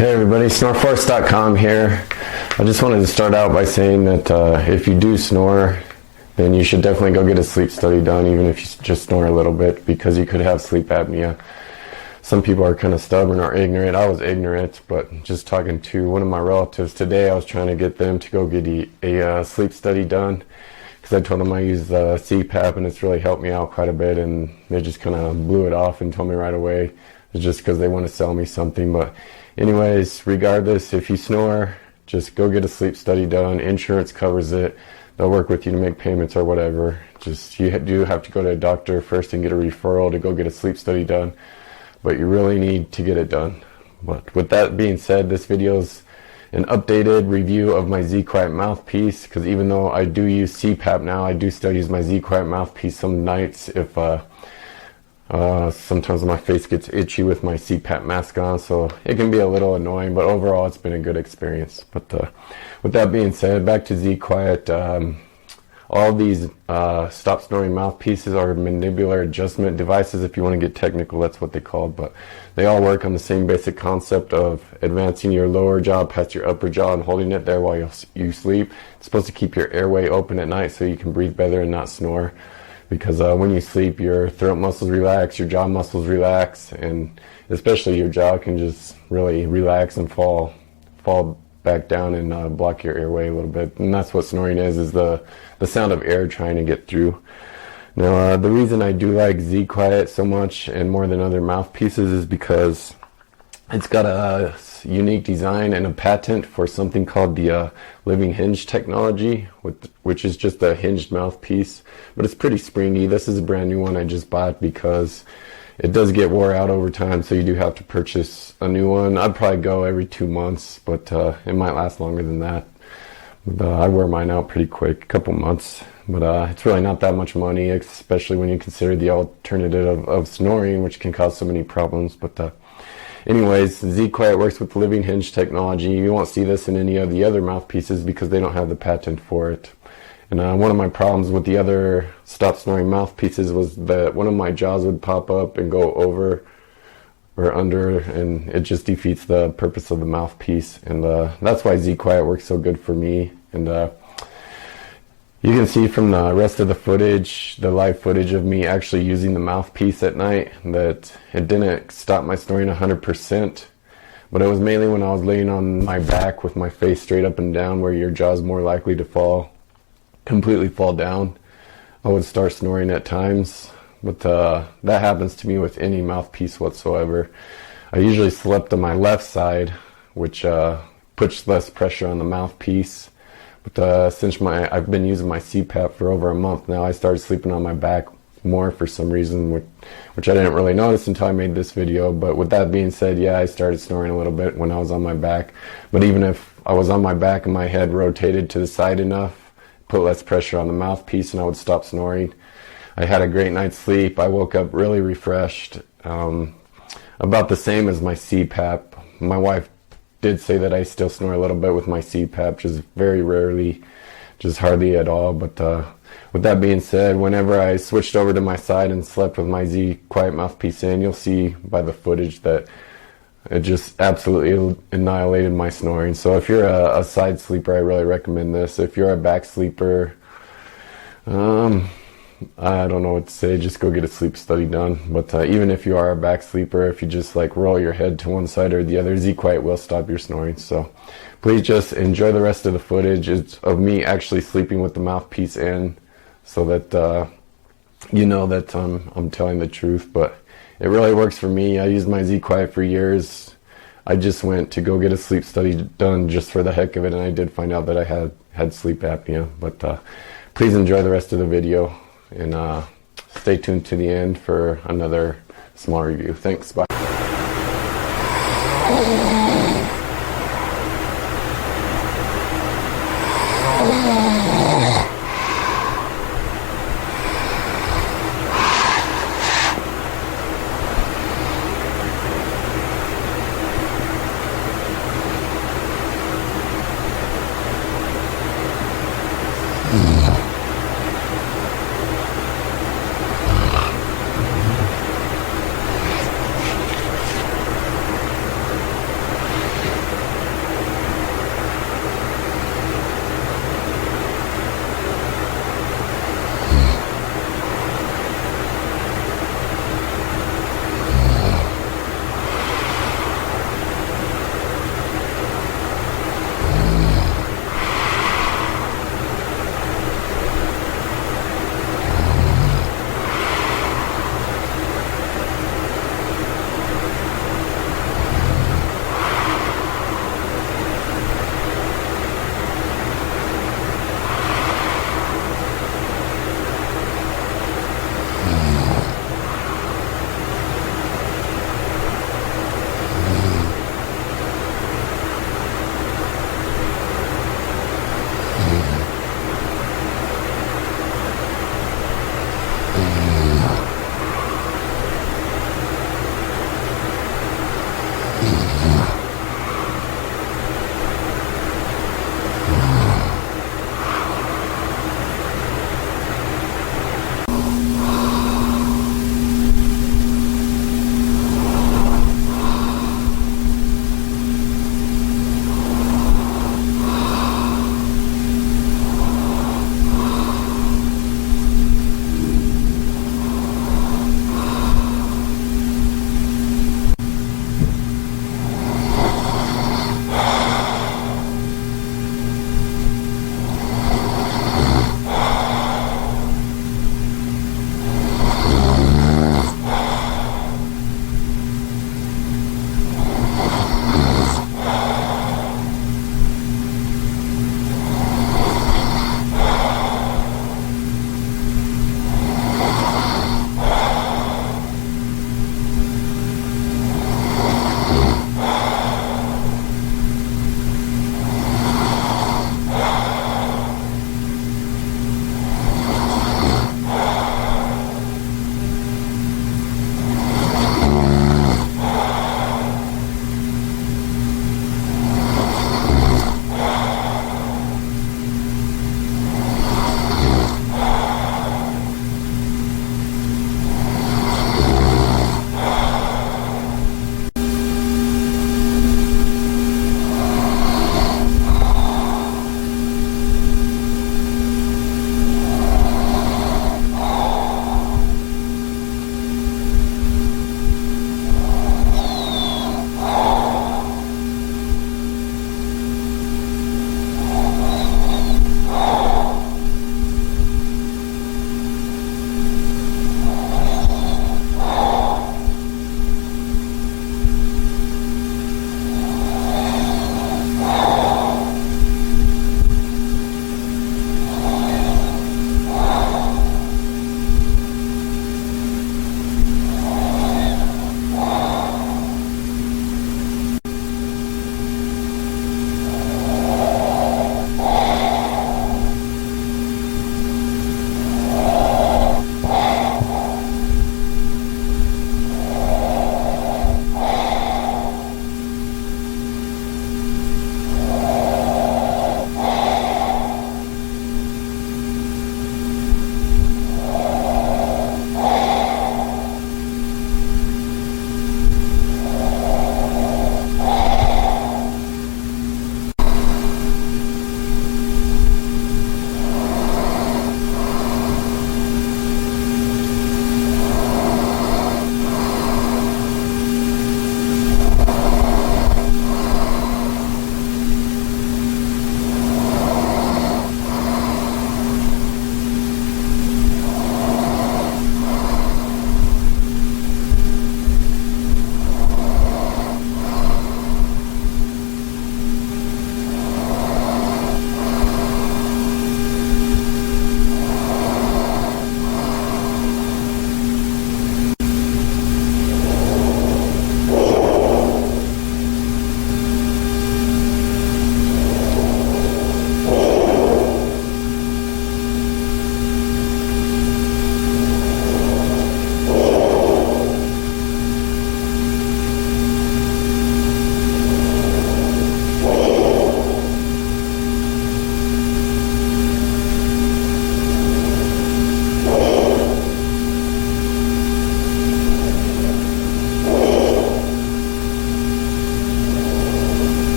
Hey everybody, snoreforce.com here. I just wanted to start out by saying that if you do snore, then you should definitely go get a sleep study done, even if you just snore a little bit, because you could have sleep apnea. Some people are kind of stubborn or ignorant. I was ignorant, but just talking to one of my relatives today, I was trying to get them to go get a sleep study done, because I told them I use CPAP and it's really helped me out quite a bit, and they just kind of blew it off and told me right away it's just because they want to sell me something. But anyways, regardless, if you snore, just go get a sleep study done. Insurance covers it. They'll work with you to make payments or whatever. Just you do have to go to a doctor first and get a referral to go get a sleep study done, but you really need to get it done. But with that being said, this video is an updated review of my Zquiet mouthpiece, because even though I do use CPAP now, I do still use my Zquiet mouthpiece some nights if sometimes my face gets itchy with my CPAP mask on, so it can be a little annoying, but overall it's been a good experience. But with that being said, back to Zquiet. All these stop snoring mouthpieces are mandibular adjustment devices. If you want to get technical, that's what they call it, but they all work on the same basic concept of advancing your lower jaw past your upper jaw and holding it there while you sleep. It's supposed to keep your airway open at night so you can breathe better and not snore. Because when you sleep, your throat muscles relax, your jaw muscles relax, and especially your jaw can just really relax and fall back down and block your airway a little bit. And that's what snoring is the sound of air trying to get through. Now, the reason I do like Zquiet so much and more than other mouthpieces is because it's got a unique design and a patent for something called the living hinge technology, which is just a hinged mouthpiece, but it's pretty springy. This is a brand new one I just bought because it does get wore out over time, so you do have to purchase a new one. I'd probably go every 2 months, but it might last longer than that. I wear mine out pretty quick, a couple months, but it's really not that much money, especially when you consider the alternative of snoring, which can cause so many problems. But anyways, Zquiet works with the living hinge technology. You won't see this in any of the other mouthpieces because they don't have the patent for it. And one of my problems with the other stop snoring mouthpieces was that one of my jaws would pop up and go over or under, and it just defeats the purpose of the mouthpiece. And that's why Zquiet works so good for me. And you can see from the rest of the footage, the live footage of me actually using the mouthpiece at night, that it didn't stop my snoring 100%, but it was mainly when I was laying on my back with my face straight up and down, where your jaw's more likely to completely fall down. I would start snoring at times, but that happens to me with any mouthpiece whatsoever. I usually slept on my left side, which puts less pressure on the mouthpiece. But since I've been using my CPAP for over a month now, I started sleeping on my back more for some reason, which I didn't really notice until I made this video. But with that being said, yeah, I started snoring a little bit when I was on my back. But even if I was on my back and my head rotated to the side enough, put less pressure on the mouthpiece, and I would stop snoring. I had a great night's sleep. I woke up really refreshed, about the same as my CPAP. My wife did say that I still snore a little bit with my CPAP, just very rarely, just hardly at all. But with that being said, whenever I switched over to my side and slept with my Zquiet mouthpiece in, you'll see by the footage that it just absolutely annihilated my snoring. So if you're a side sleeper, I really recommend this. If you're a back sleeper, I don't know what to say, just go get a sleep study done. But even if you are a back sleeper, if you just like roll your head to one side or the other, Zquiet will stop your snoring. So please just enjoy the rest of the footage. It's of me actually sleeping with the mouthpiece in, so that you know that I'm telling the truth. But it really works for me. I used my Zquiet for years. I just went to go get a sleep study done just for the heck of it, and I did find out that I had sleep apnea. But please enjoy the rest of the video, and stay tuned to the end for another small review. Thanks, bye.